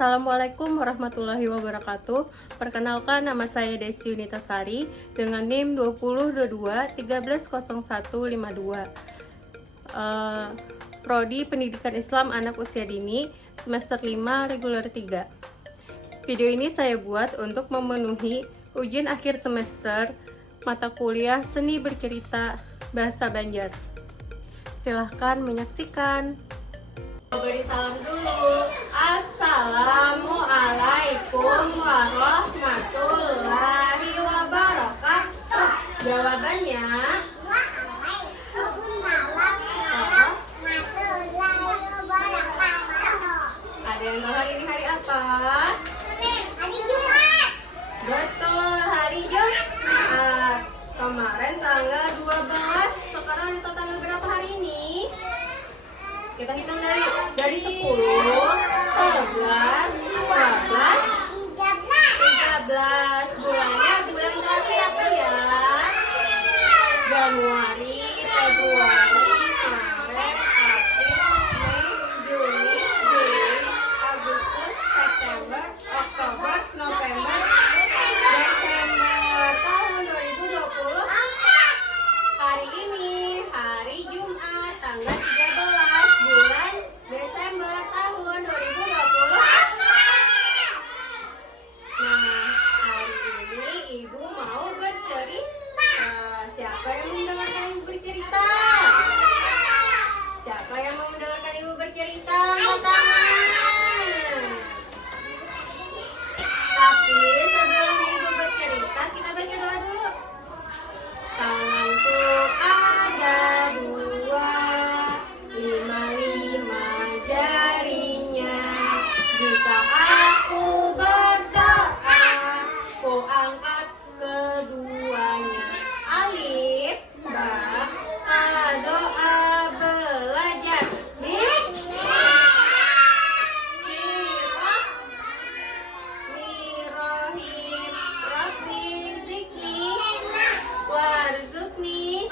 Assalamualaikum warahmatullahi wabarakatuh. Perkenalkan, nama saya Desi Unitasari dengan NIM 2022-130152. Prodi Pendidikan Islam Anak Usia Dini, semester 5, reguler 3. Video ini saya buat untuk memenuhi ujian akhir semester mata kuliah Seni Bercerita Bahasa Banjar. Silahkan menyaksikan. Beri salam dulu. Assalamualaikum warahmatullahi wabarakatuh. Jawabannya ada yang tahu hari ini hari apa? Hari Jumat. Betul, hari Jumat. Kemarin tanggal 12. Sekarang ada tanggal berapa hari ini? Kita hitung dari 10, 11, 12, 13. Bulannya bulan terakhir apa ya? Januari, Februari, Maret, April, Mei, Juni, Juli, Agustus, September, Oktober, November, Desember. Tahun 2020. Hari ini hari Jumat tanggal 13 bulan Desember tahun 2020. Nah, hari ini Ibu mau bercerita. Siapa yang mau mendengarkan Ibu bercerita? Siapa yang mau mendengarkan Ibu bercerita? Angkat tangan. Tapi sebelum Ibu bercerita, kita baca doa dulu. Tanganku ada dua, lima jarinya. Jika aku berdoa, ku angkat keduanya. Alif, ba, ta, doa belajar. Bismillahirrahmanirrahim. Rabbi zidni warzuqni.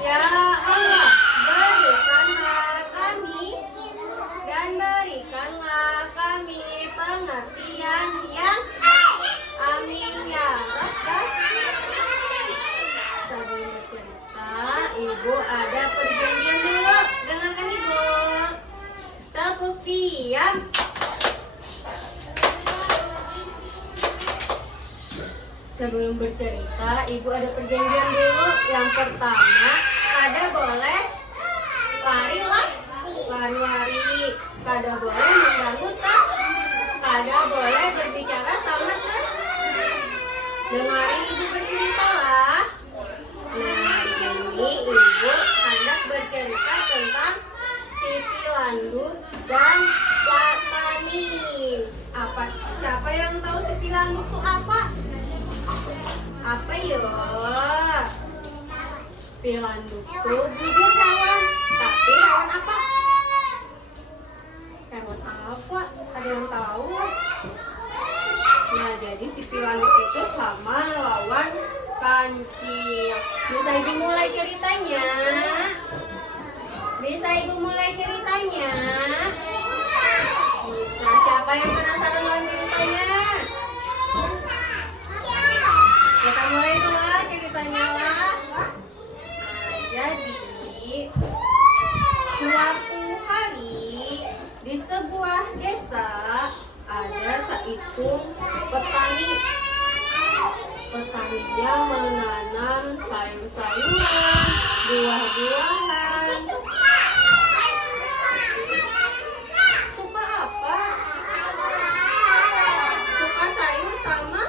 Ya Allah, berikanlah kami dan berikanlah kami pengertian yang amin ya Rabbal. Sebelum bercerita, Ibu ada perjanjian dulu. Dengarkan Ibu. Tepuk diam. Sebelum bercerita, Ibu ada perjanjian dulu. Yang pertama, kada boleh lari-lari. Kada boleh mengganggu tak. Kada boleh berbicara sama kan. Dengarin Ibu bercerita lah. Nah, hari ini Ibu hendak bercerita tentang Siti Landut dan Watani. Apa? Siapa yang tahu Siti Landut itu apa? Apa ya? Pilanduk tuh bujur hewan. Tapi hewan apa? Hewan apa? Ada yang tahu? Nah, jadi si pilanduk itu sama lawan kancil. Bisa Ibu mulai ceritanya? Bisa Ibu mulai ceritanya? Nah, siapa yang penasaran lawan ceritanya? Kita mulai dulu lah ceritanya lah. Jadi, suatu hari di sebuah desa ada seorang petani. Petaninya menanam sayur-sayuran, buah-buahan. Suka apa? Suka sayur sama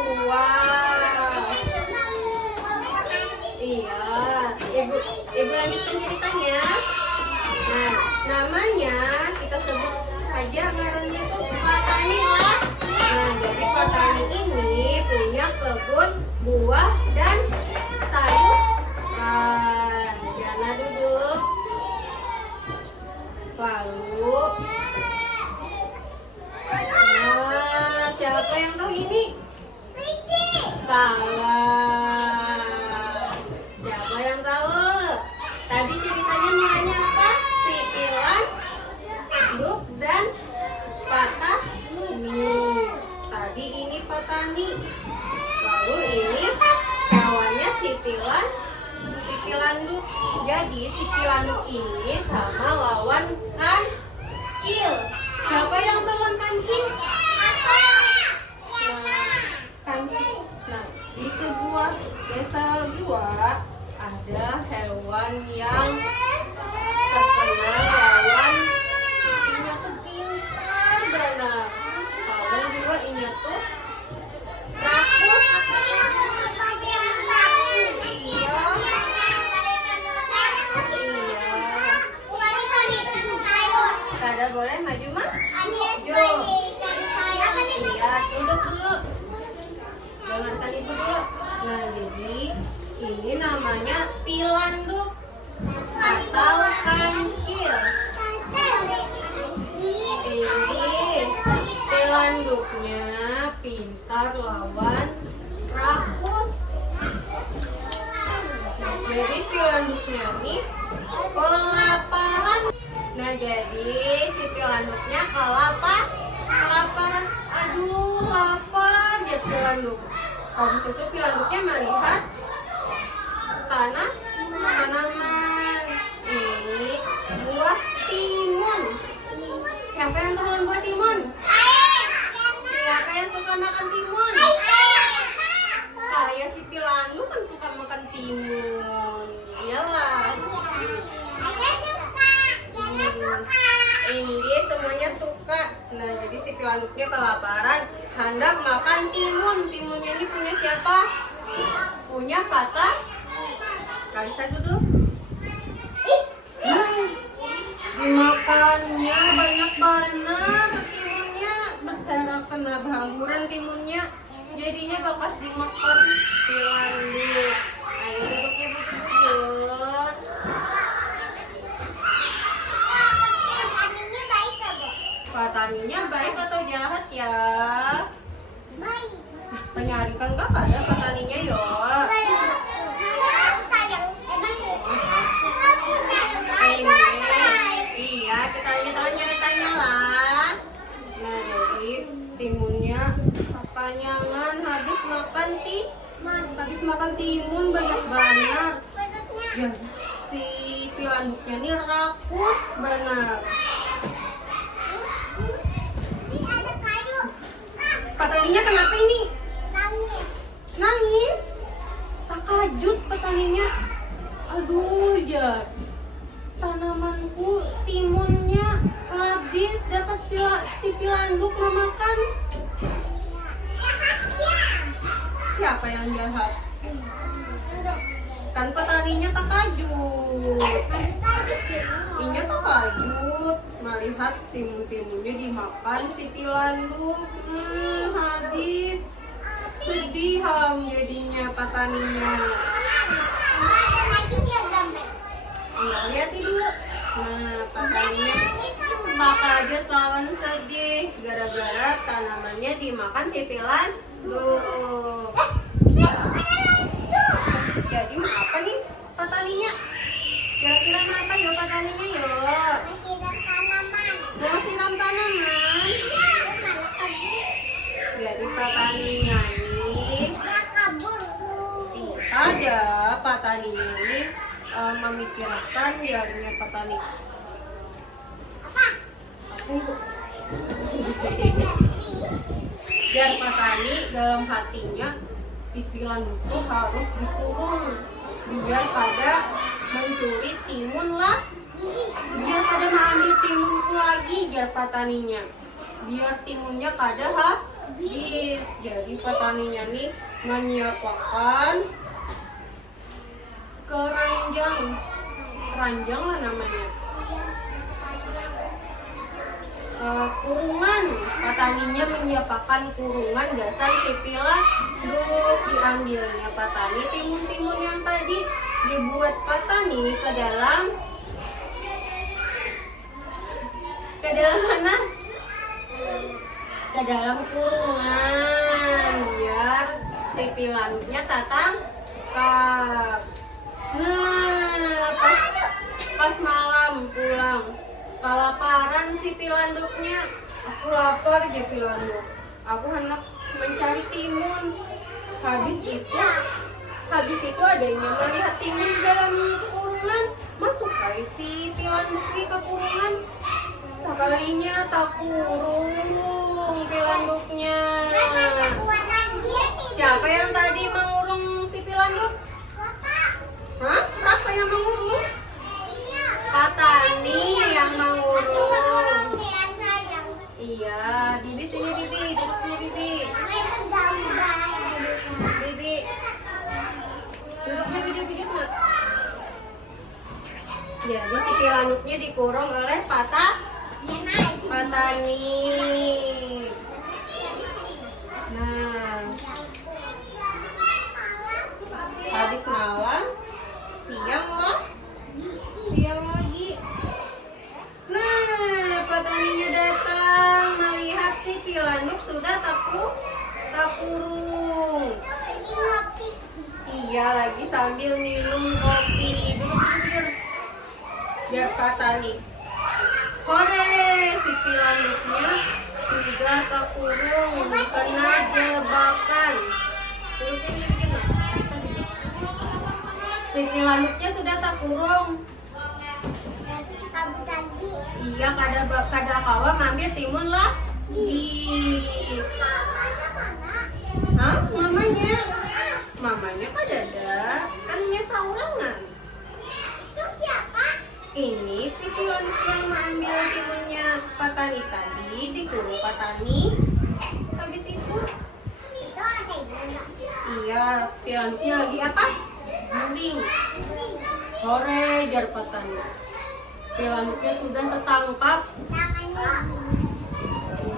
buah. Iya, Ibu lanjutkan ceritanya. Nah, namanya kita sebut saja ngarannya itu Patani lah. Nah, jadi Patani ini punya kebun buah dan sayuran. Jana duduk. Lalu, nah, siapa yang tahu ini? Salah. Siapa yang tahu? Tadi ceritanya mulainya apa? Siti Landut dan Patani. bumi. Lalu ini hewannya si pilanduk. Jadi si pilanduk ini sama lawan kancil. Siapa yang lawan kancil? Kancil. Nah, di sebuah desa gua ada hewan yang terkenal lawan inya tuh pintar banget. Kalau juga inya tuh rakus. Kada boleh maju mah? Iya, duduk dulu. Dengarkan ibu dulu. Nah, jadi ini namanya pilanduk atau kancil. Ini pilanduknya pintar lawan rakus. Jadi pilanduknya ini kelaparan. Nah, jadi si pilanduknya kelaparan. Aduh, lapar dia pilanduk. Habis itu pilanduknya melihat tanaman. Ini buah timun. Siapa yang turun buah timun? Siapa yang suka makan timun? Kayak si pilanduk kan suka makan timun. Iyalah. Ini semuanya suka. Nah, jadi si pilanduknya kelaparan, hendak makan timun. Timunnya ini punya siapa? Punya patah. Kalisa duduk. Dimakannya banyak banget timunnya, berserakan bahuran timunnya. Jadinya bekas dimakan pilanduk. Ayo duduk ibu duduk. Petaninya baik atau jahat ya? Baik. Penyarikan gak ada petaninya yo. Iya, kita tanya lah. Nah, jadi timunnya kepanjangan habis makan timun banyak banget. Ya, si pilanduknya ini rakus banget. Petaninya kenapa ini? Nangis? Takajut petaninya. Aduh, ya. Tanamanku timunnya habis, dapat si pilanduk memakan. Siapa yang jahat? Kan petaninya takajut. Inya takajut melihat timun-timunnya dimakan si pilanduk. Habis. Sedih jadinya petaninya. Iya, lihat dulu. Nah, petaninya takajut lawan sedih gara-gara tanamannya dimakan si pilanduk. Jadi apa nih petaninya? Kira-kira apa yuk petaninya yuk? Mau siram tanaman. Jadi petaninya ini ada petaninya ini memikirkan biarnya petani. Biar petani dalam hatinya si pilanduk itu harus dikurung biar pada mencuri timun lah, biar pada mengambil timunku lagi biar petaninya, biar timunnya kada habis. Jadi petaninya nih menyiapkan keranjang lah namanya, kurungan. Petaninya menyiapkan kurungan dasar si pilanduk. Diambilnya petani timun-timun yang tadi dibuat petani ke dalam mana? Ke dalam kurungan biar si pilanduknya tangkap. Nah, pas malam pulang kelaparan si pilanduknya. Aku lapar dia pilanduk. Aku hendak mencari timun. Habis itu adanya melihat timun di dalam kurungan. Masuk kali si Pilanduk ke kurungan. Sekalinya tak kurung Pilanduknya. Siapa yang tadi mengurung si Pilanduk? Hah? Siapa yang mengurung? Pak Tani yang mengurung. Iya, Bibi sini Bibi, duduk sini Bibi. Bibi, duduk nak. Jadi si Pilanduknya dikurung oleh Pak Tani. Nah, habis malam, siang lagi. Nah, Pak Taninya datang melihat si Pilanduk sudah tak kurung. Iya, lagi sambil minum kopi. Duduk. Biar Pak Tani. Hore, si Pilanduknya sudah tak kurung, kena jebakan. Duduk. Si Pilanduknya sudah tak kurung. Iya, kada kawa ngambil timun lagi. Hah? Mamanya kada ada. Kan nya saurangan. Itu siapa? Ini si Pilanduk yang mengambil timunnya Pak Tani tadi, dikurung Pak Tani. Habis itu, Itu ada juga. iya, Pilanduknya lagi apa? Guring. Hore, jar Pak Tani. Pilanduknya sudah tertangkap. Tangannya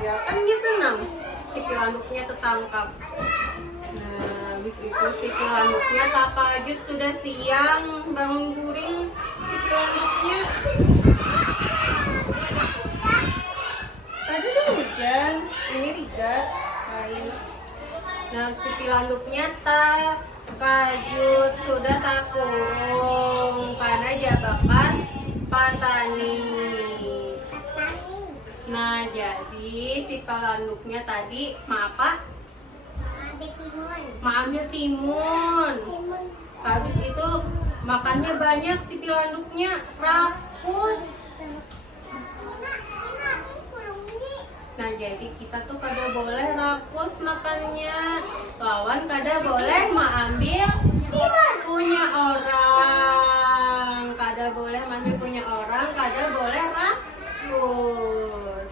Iya, kan dia senang si Pilanduknya tertangkap. Nah, habis itu si Pilanduknya tak kaget sudah siang, bangun guring si Pilanduknya. Tadi udah hujan, ini rigat kain. Nah, si Pilanduknya tak kaget sudah tak kurung karena jabakan Pak Tani. Nah, jadi si Pilanduknya tadi ambil timun. Habis itu makannya banyak si Pilanduknya, rakus. Nah, jadi kita tuh kada boleh rakus makannya. Lawan kada boleh mengambil punya orang. Kada boleh mengambil punya orang, kada boleh rakus.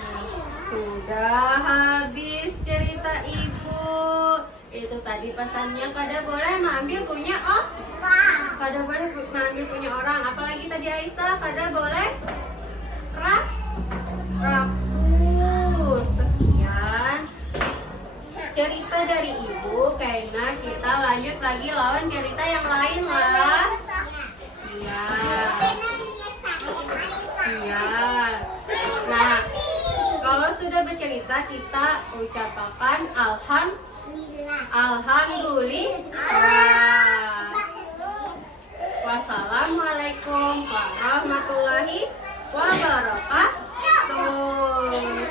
Nah, sudah habis cerita ibu. Itu tadi pesannya kada boleh mengambil punya kada boleh mengambil punya orang. Apalagi tadi Aisyah kada boleh rakus. Sekian cerita dari ibu. Karena kita lanjut lagi lawan cerita yang lain lah. Iya. Iya. Nah, kalau sudah bercerita kita ucapkan alhamdulillah. Wassalamualaikum warahmatullahi wabarakatuh.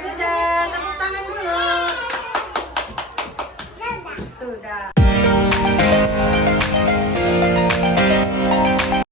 Sudah, tepuk tangan dulu. Sudah.